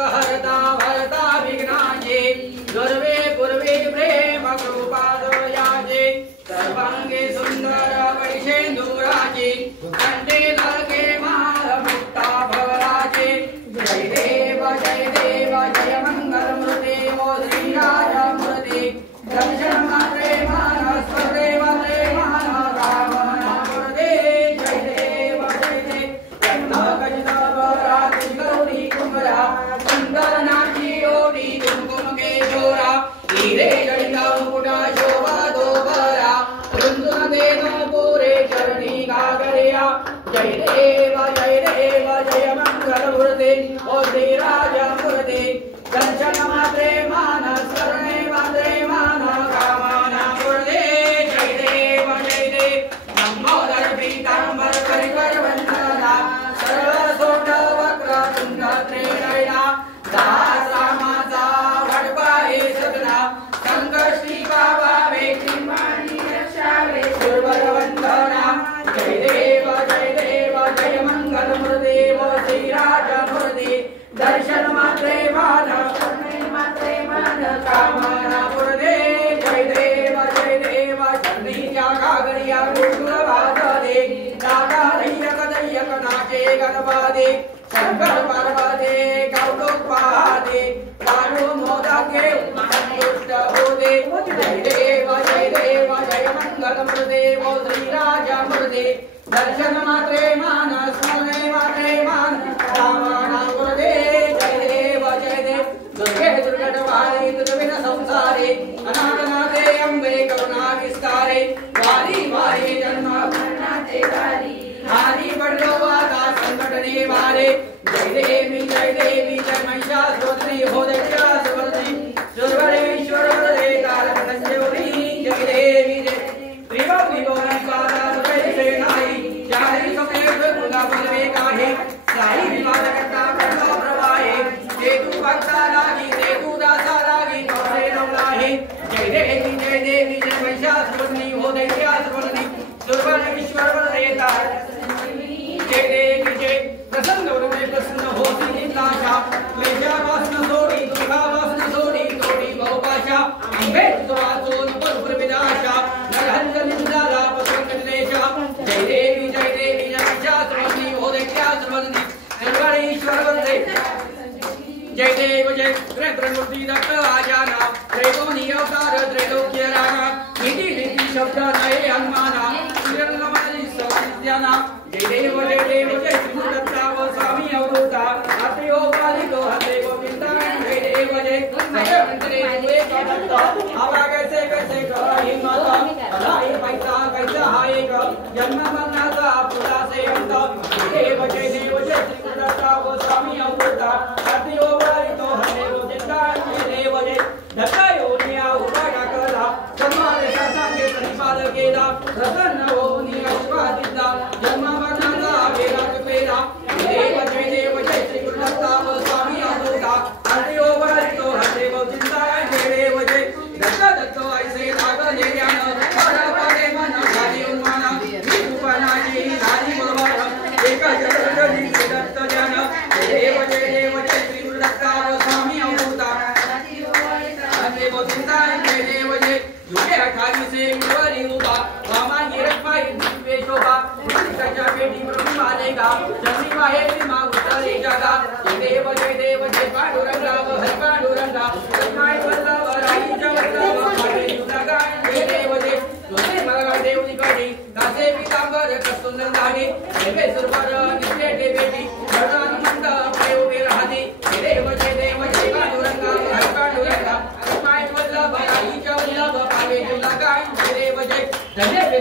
हरता भरता विघ्नाचे गर्वे पूर्वे प्रेम कृपादयाचे सर्वांगे सुंदर वैशेंदुराचे कंठे नरके माल मुक्ता भवराचे जय देव जय मंगल मूर्ते ओ श्री राजा मूर्ते दर्शन मात्रे मान स्वर्गे मात्रे मान कामना मूर्ते जय देव कजता बरात गौरी कुमरा सुंदर नाची ओडी कुमकुम के जोरा हीरे जड़िका मुकुटा शोभा दो बरा रुंदुन देनो पूरे चरणी गागरिया जय देव जय मंगल मूर्ते ओ श्री राजा मूर्ते दर्शन मात्रे मान स्वर्णे मात्रे मान कामना मूर्ते जय देव नमोदर पीतांबर परिकर वंदना सरळ सोट वक्र तुंग त्रिनयना दासा माझा वडपाहे सगना संकष्टी पावावे किंवाणी रक्षावे सुरवर वंदना जय देव जय मंगल मूर्ते ओ श्री राजा मूर्ते दर्शन मात्रे मान मात्रे मान कामना मूर्ते जय देव चंदीच्या कागरिया गुरुर वादे नागा दैयक नाचे गणपदे शंकर पार्वते कौतुक पादे काळू मोदके संतुष्ट होते जय देव जय मंगल मूर्ते ओ श्री राजा मूर्ते दर्शन मात्रे मान स्मरणे मात्रे मान कामना मूर्ते जय देव दुर्गे दुर्गटवारी दुर्विन संसारे अनाथनाथे अंबे करुणा विस्तारे वारी वारी जन्म मरणाचे दारी हारी पडलो वागा संकटने वारे जय महिषासुरमर्दिनी हो दैत्यासुरमर्दिनी सुरवरेश्वर वरदे कारक संजीवनी जय देवी त्रिभुवनस्वादा सुखै सेनाई चारि समेत गुणा बोलवे काहे साई विवाद करता करता प्रवाहे सेतु भक्ता लागी सेतु दासा लागी कौरे नवलाहे जय देवी जय महिषासुरमर्दिनी हो दैत्यासुरमर्दिनी सुरवरेश्वर वरदे कारक जय देवी जय प्रसन्न वरदे प्रसन्न होती निताशा क्लेशावासन सोडी दुःखावासन सोडी तोडी बहुभाषा अंबे तुझवाचून परपुर विनाशा नरहंस निंदाला पसंकटलेशा जय देवी जय महिषासुरमर्दिनी हो दैत्यासुरमर्दिनी सुरवरेश्वर वरदे जय देव जय त्रैत्रमूर्ति दत्त आजाना त्रैगुणी अवतार त्रैलोक्य रागा नीति नीति शब्द नये हनुमाना श्रीरंगमणि सविद्याना जय देव जय श्रीदत्ता व स्वामी अवधूता अतयो पालितो हते गोविंदा जय देव जय मंत्रे हुए दत्त आवा कैसे कही माता भलाई पैसा कैसा हाय का जन्म मरणाचा पुरा से अंत जय देव जय श्रीदत्ता व स्वामी अवधूता अतयो पालितो हते गोविंदा जय देव जय दत्ता योनिया उपाया कला समाज शासनाचे प्रतिपादक केला रतन होनी औषधिला जन्म मरणाचा वेला कपेला जय देव जय श्री गुरुदत्ता व स्वामी अवधूता अतयो पालितो हते गोविंदा जय देव जय दत्त ऐसे लागले ज्ञान परापरे मन झाली उन्मान विरूपणाची झाली बरोबर एक जगदली दत्त ज्ञान जय देव जय श्री गुरुदत्ता व स्वामी अवधूता हते गोविंदा जय देव जय जुगे 28 से गुरुवारी होगा मामांगी रखवाई दिव्य शोभा मुक्ताच्या पेटी प्रभू आलेगा जमी बाहेर मां उतरे जगा जय देव जय पांडुरंगा व हरि पांडुरंगा सन्माय वल्लभ राईच्या वल्लभ माटे सुधागा जय देव जय तुझे मला देव निकडी दासे पितांबर सुंदर दाणे देवे सुरवर नित्य देवेची भगवान मंद प्रयोग राहते जय देव पांडुरंगा व हरि पांडुरंगा सन्माय वल्लभ राईच्या वल्लभ पावे सुधागा जय देव जय